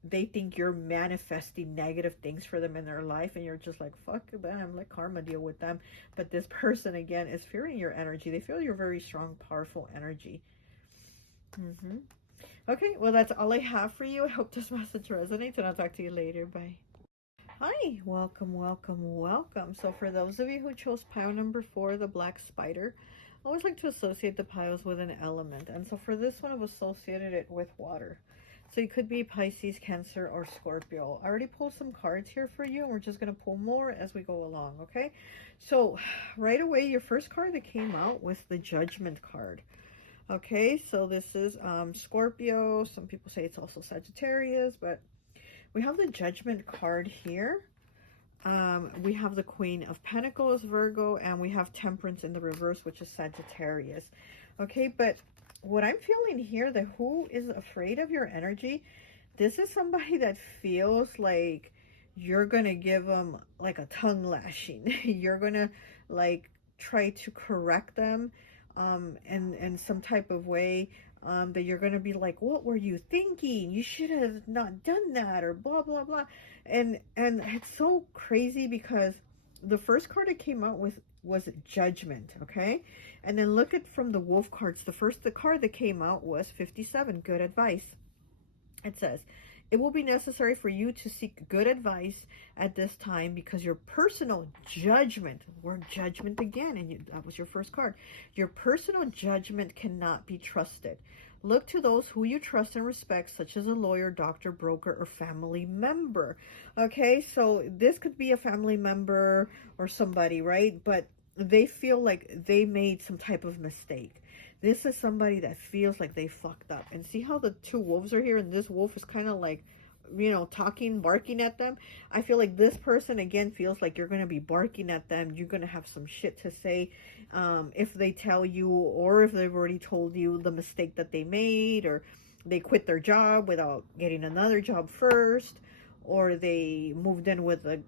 they think you're manifesting negative things for them in their life, and you're just like, fuck them, let karma deal with them. But this person again is fearing your energy. They feel your very strong, powerful energy. Okay, well, that's all I have for you. I hope this message resonates, and I'll talk to you later. Bye. Hi, welcome, welcome, welcome. So for those of you who chose pile number 4, the black spider, I always like to associate the piles with an element, and so for this one I've associated it with water. So you could be Pisces, Cancer, or Scorpio. I already pulled some cards here for you, and we're just going to pull more as we go along, okay? So right away, your first card that came out was the Judgment card. Okay, so this is Scorpio. Some people say it's also Sagittarius, but we have the Judgment card here. We have the Queen of Pentacles, Virgo, and we have Temperance in the reverse, which is Sagittarius. Okay, but what I'm feeling here, that who is afraid of your energy, this is somebody that feels like you're going to give them like a tongue lashing. You're going to like try to correct them in some type of way, that you're going to be like, what were you thinking? You should have not done that, or blah, blah, blah. And it's so crazy because the first card it came out with was Judgment, okay? And then look at from the Wolf cards, the card that came out was 57, Good Advice. It says, it will be necessary for you to seek good advice at this time because your personal judgment, word judgment again, and that was your first card, your personal judgment cannot be trusted. Look to those who you trust and respect, such as a lawyer, doctor, broker, or family member. Okay, so this could be a family member or somebody, right? But they feel like they made some type of mistake. This is somebody that feels like they fucked up. And see how the two wolves are here, and this wolf is kind of like, you know, talking, barking at them. I feel like this person again feels like you're going to be barking at them. You're going to have some shit to say if they tell you, or if they've already told you the mistake that they made, or they quit their job without getting another job first, or they moved in with a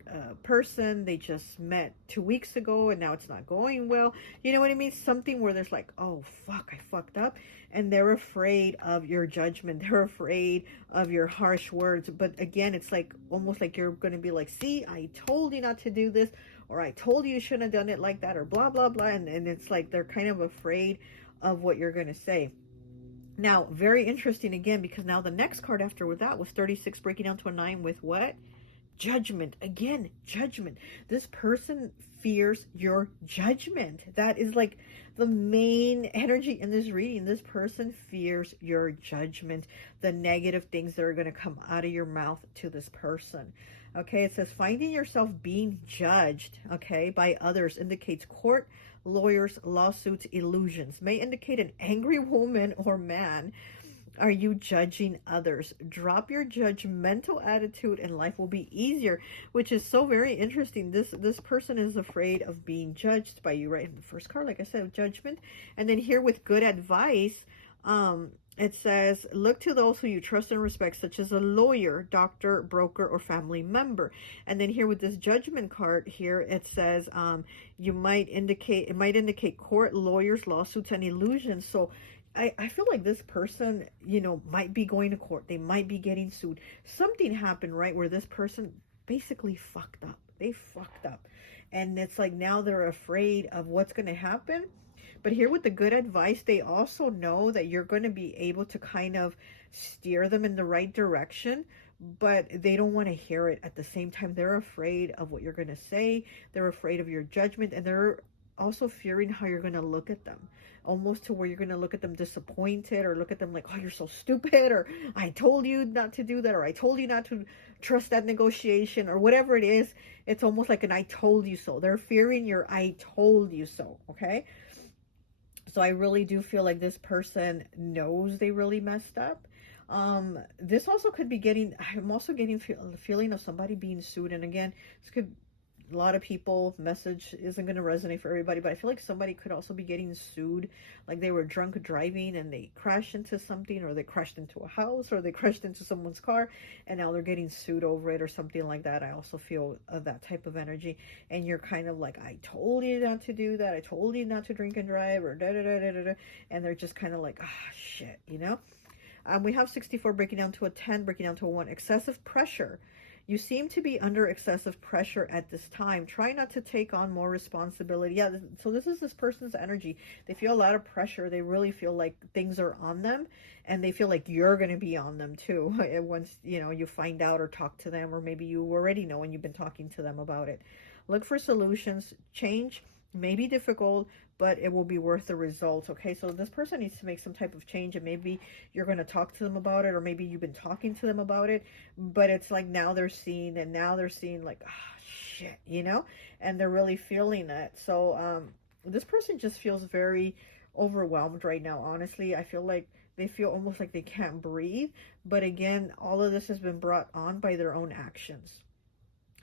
person they just met 2 weeks ago and now it's not going well. You know what I mean? Something where there's like, oh, fuck, I fucked up. And they're afraid of your judgment. They're afraid of your harsh words. But again, it's like almost like you're going to be like, see, I told you not to do this, or I told you you shouldn't have done it like that, or blah, blah, blah. And it's like they're kind of afraid of what you're going to say. Now, very interesting again, because now the next card after that was 36 breaking down to a 9 with what? Judgment. Again, judgment. This person fears your judgment. That is like the main energy in this reading. This person fears your judgment, the negative things that are going to come out of your mouth to this person. Okay, it says finding yourself being judged, okay, by others indicates court, lawyers, lawsuits, illusions. May indicate an angry woman or man. Are you judging others? Drop your judgmental attitude and life will be easier, which is so very interesting. This person is afraid of being judged by you, right? In the first card, like I said, judgment. And then here with good advice, it says, look to those who you trust and respect, such as a lawyer, doctor, broker, or family member. And then here with this judgment card here, it says, it might indicate court, lawyers, lawsuits, and illusions. So I feel like this person, you know, might be going to court. They might be getting sued. Something happened, right, where this person basically fucked up. They fucked up. And it's like now they're afraid of what's going to happen. But here with the good advice, they also know that you're going to be able to kind of steer them in the right direction, but they don't want to hear it at the same time. They're afraid of what you're going to say. They're afraid of your judgment, and they're also fearing how you're going to look at them, almost to where you're going to look at them disappointed, or look at them like, oh, you're so stupid, or I told you not to do that, or I told you not to trust that negotiation, or whatever it is. It's almost like an I told you so. They're fearing your I told you so, okay? So I really do feel like this person knows they really messed up. This also could be getting, I'm also getting the feeling of somebody being sued. And again, this could, a lot of people, message isn't going to resonate for everybody, but I feel like somebody could also be getting sued. Like they were drunk driving and they crashed into something, or they crashed into a house, or they crashed into someone's car, and now they're getting sued over it or something like that. I also feel that type of energy. And you're kind of like, I told you not to do that. I told you not to drink and drive, or da da da da da da. And they're just kind of like, ah, shit, you know? We have 64 breaking down to a 10, breaking down to a 1. Excessive pressure. You seem to be under excessive pressure at this time. Try not to take on more responsibility. Yeah, so this is this person's energy. They feel a lot of pressure. They really feel like things are on them, and they feel like you're going to be on them too. Once, you know, you find out or talk to them, or maybe you already know and you've been talking to them about it. Look for solutions. Change may be difficult, but it will be worth the results. Okay, so this person needs to make some type of change, and maybe you're going to talk to them about it, or maybe you've been talking to them about it, but it's like now they're seeing, and now they're seeing like, ah, shit, you know, and they're really feeling it. So this person just feels very overwhelmed right now. Honestly, I feel like they feel almost like they can't breathe, but again, all of this has been brought on by their own actions,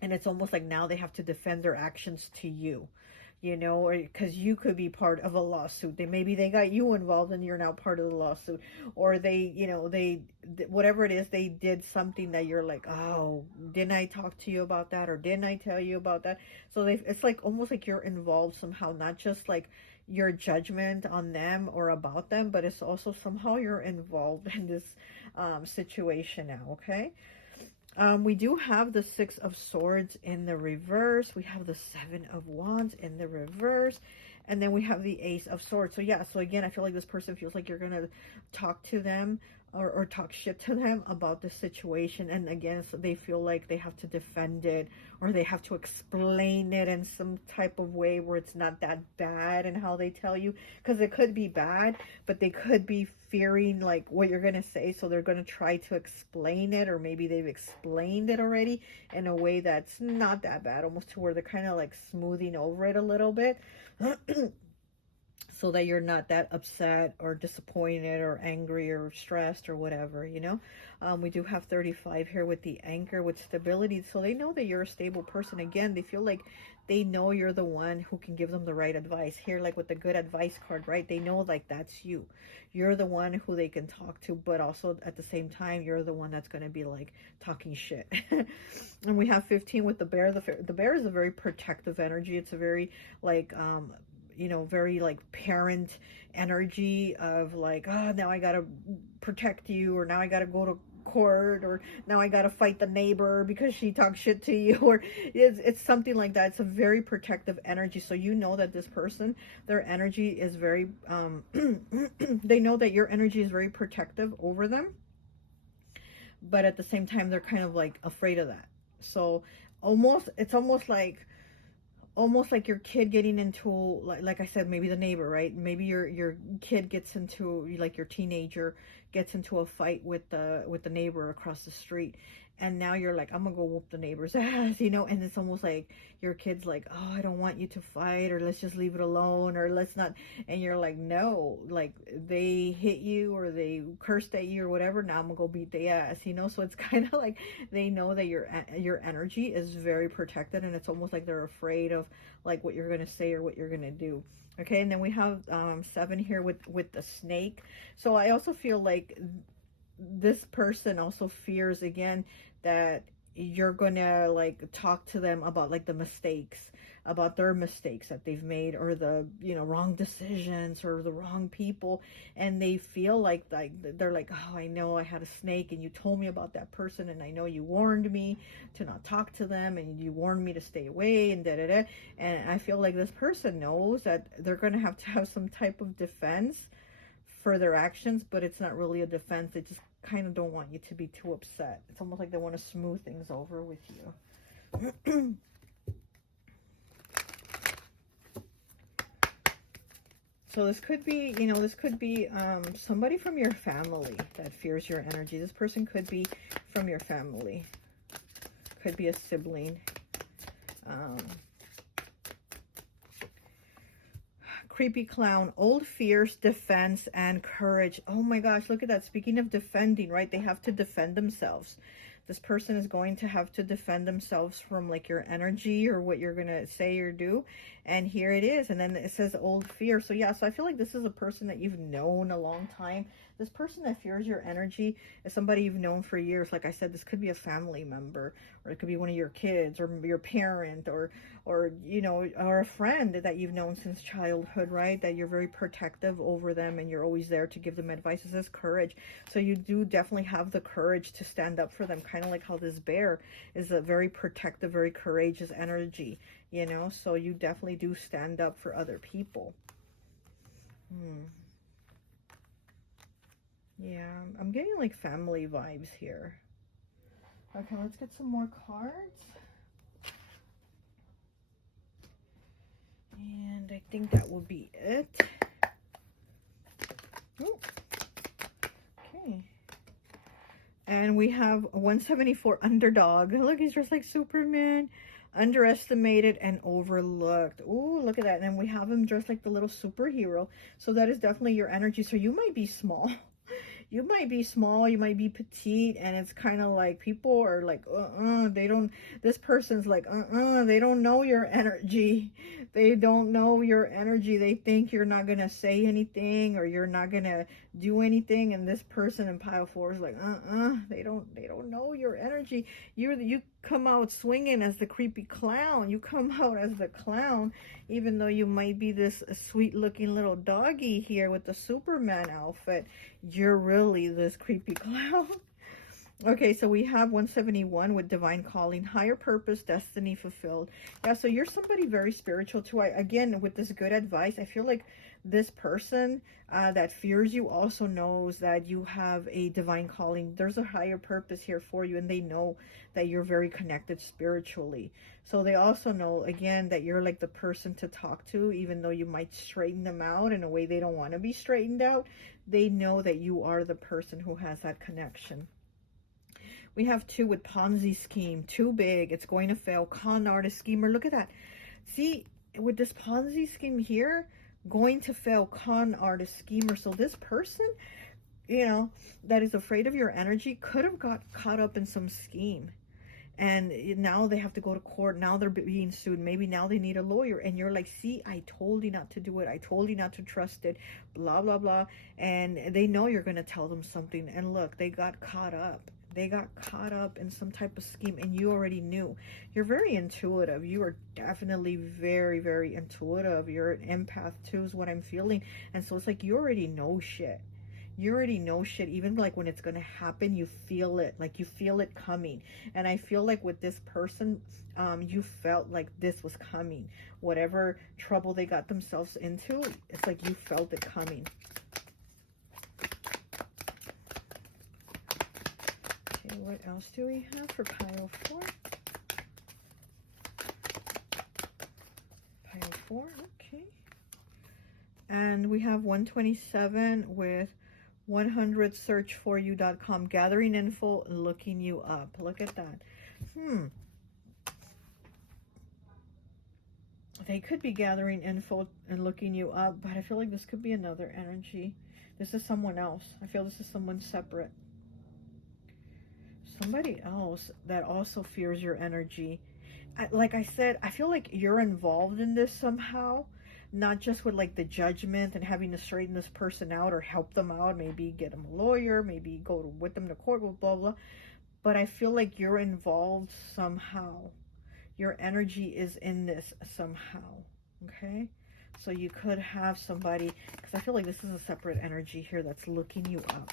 and it's almost like now they have to defend their actions to you. You know, because you could be part of a lawsuit. Maybe they got you involved and you're now part of the lawsuit, or they, you know, whatever it is, they did something that you're like, oh, didn't I talk to you about that, or didn't I tell you about that? So it's like almost like you're involved somehow, not just like your judgment on them or about them, but it's also somehow you're involved in this situation now. Okay. We do have the 6 of Swords in the reverse. We have the 7 of Wands in the reverse. And then we have the Ace of Swords. So yeah, so again, I feel like this person feels like you're going to talk to them, or talk shit to them about the situation. And again, so they feel like they have to defend it, or they have to explain it in some type of way where it's not that bad and how they tell you. Because it could be bad, but they could be fearing like what you're going to say. So they're going to try to explain it, or maybe they've explained it already in a way that's not that bad, almost to where they're kind of like smoothing over it a little bit. So that you're not that upset or disappointed or angry or stressed or whatever, you know. We do have 35 here with the Anchor, with stability. So they know that you're a stable person. Again, they feel like they know you're the one who can give them the right advice. Here, like with the good advice card, right? They know like that's you. You're the one who they can talk to, but also at the same time, you're the one that's going to be like talking shit. And we have 15 with the Bear. The Bear is a very protective energy. It's a very like, you know, very like parent energy of like, oh, now I gotta protect you, or now I gotta go to court, or now I gotta fight the neighbor because she talks shit to you, or it's something like that. It's a very protective energy. So you know that this person, their energy is very they know that your energy is very protective over them, but at the same time they're kind of like afraid of that. So it's almost like your kid getting into, like I said, maybe the neighbor, right? Maybe your kid gets into, like your teenager gets into a fight with the neighbor across the street, and now you're like, I'm gonna go whoop the neighbor's ass, you know. And it's almost like your kid's like, oh, I don't want you to fight, or let's just leave it alone, or let's not. And you're like, no, like they hit you or they cursed at you or whatever, now I'm gonna go beat the ass, you know. So it's kind of like they know that your energy is very protected, and it's almost like they're afraid of like what you're gonna say or what you're gonna do. Okay, and then we have 7 here with the Snake. So I also feel like this person also fears again that you're gonna like talk to them about like the mistakes, about their mistakes that they've made, or the, you know, wrong decisions or the wrong people, and they feel like they're like, oh, I know I had a snake and you told me about that person, and I know you warned me to not talk to them, and you warned me to stay away, and da da da. And I feel like this person knows that they're gonna have to have some type of defense for their actions, but it's not really a defense. They just kind of don't want you to be too upset. It's almost like they want to smooth things over with you. So this could be, you know, this could be somebody from your family that fears your energy. This person could be from your family. Could be a sibling. Creepy clown, old fears, defense, and courage. Oh my gosh, look at that. Speaking of defending, right? They have to defend themselves. This person is going to have to defend themselves from like your energy or what you're going to say or do. And here it is. And then it says old fear. So yeah, so I feel like this is a person that you've known a long time. This person that fears your energy is somebody you've known for years. Like I said, this could be a family member, or it could be one of your kids, or your parent, or you know, or a friend that you've known since childhood, right? That you're very protective over them and you're always there to give them advice. This is courage. So you do definitely have the courage to stand up for them, kind of like how this bear is a very protective, very courageous energy, you know? So you definitely do stand up for other people. Yeah, I'm getting like family vibes here. Okay, let's get some more cards. And I think that will be it. Oh, okay. And we have 174 underdog. Look, he's dressed like Superman. Underestimated and overlooked. Oh, look at that. And then we have him dressed like the little superhero. So that is definitely your energy. So you might be small. You might be small, you might be petite, and it's kind of like people are like, they don't, this person's like, they don't know your energy. They don't know your energy. They think you're not going to say anything or you're not going to do anything. And this person in pile 4 is like, they don't know your energy. You come out swinging as the creepy clown. You come out as the clown, even though you might be this sweet looking little doggy here with the Superman outfit. You're really this creepy clown. Okay, so we have 171 with divine calling, higher purpose, destiny fulfilled. Yeah, so you're somebody very spiritual too. Again, with this good advice, I feel like this person that fears you also knows that you have a divine calling. There's a higher purpose here for you, and they know that you're very connected spiritually. So they also know, again, that you're like the person to talk to, even though you might straighten them out in a way they don't want to be straightened out. They know that you are the person who has that connection. We have 2 with Ponzi scheme, too big, it's going to fail, con artist, schemer. Look at that. See, with this Ponzi scheme here, going to fail, con artist, schemer. So this person, you know, that is afraid of your energy could have got caught up in some scheme. And now they have to go to court. Now they're being sued. Maybe now they need a lawyer. And you're like, see, I told you not to do it. I told you not to trust it. Blah, blah, blah. And they know you're going to tell them something. And look, they got caught up. They got caught up in some type of scheme, and you already knew. You're very intuitive. You are definitely very, very intuitive. You're an empath too, is what I'm feeling. And so it's like you already know shit. You already know shit. Even like when it's going to happen, you feel it. Like you feel it coming. And I feel like with this person, you felt like this was coming. Whatever trouble they got themselves into, it's like you felt it coming. What else do we have for pile 4? Pile 4, okay. And we have 127 with 100searchforyou.com, gathering info, looking you up. Look at that. They could be gathering info and looking you up, but I feel like this could be another energy. This is someone else. I feel this is someone separate. Somebody else that also fears your energy. Like I said, I feel like you're involved in this somehow, not just with like the judgment and having to straighten this person out or help them out, maybe get them a lawyer, maybe go with them to court, blah, blah. But I feel like you're involved somehow. Your energy is in this somehow, okay? So you could have somebody, because I feel like this is a separate energy here that's looking you up.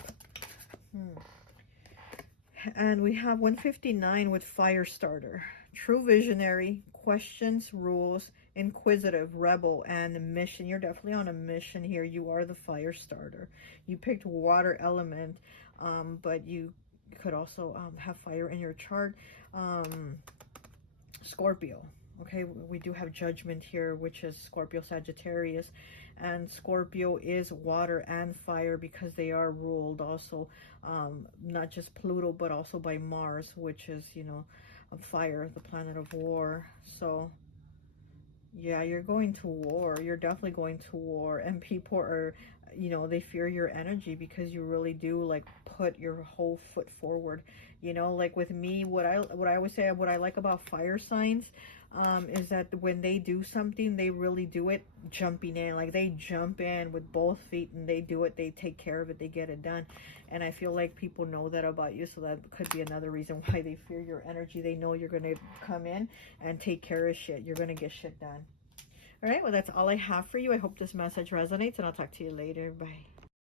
And we have 159 with fire starter, true visionary, questions, rules, inquisitive, rebel, and mission. You're definitely on a mission here. You are the fire starter. You picked water element, but you could also have fire in your chart. Scorpio. Okay, we do have judgment here, which is Scorpio, Sagittarius. And Scorpio is water and fire because they are ruled also, not just Pluto, but also by Mars, which is, you know, fire, the planet of war. So yeah, you're going to war. You're definitely going to war. And people are, you know, they fear your energy because you really do, like, put your whole foot forward. You know, like with me, what I always say, what I like about fire signs, is that when they do something, they really do it jumping in. Like, they jump in with both feet and they do it. They take care of it. They get it done. And I feel like people know that about you, so that could be another reason why they fear your energy. They know you're going to come in and take care of shit. You're going to get shit done. All right, well, that's all I have for you. I hope this message resonates, and I'll talk to you later. Bye.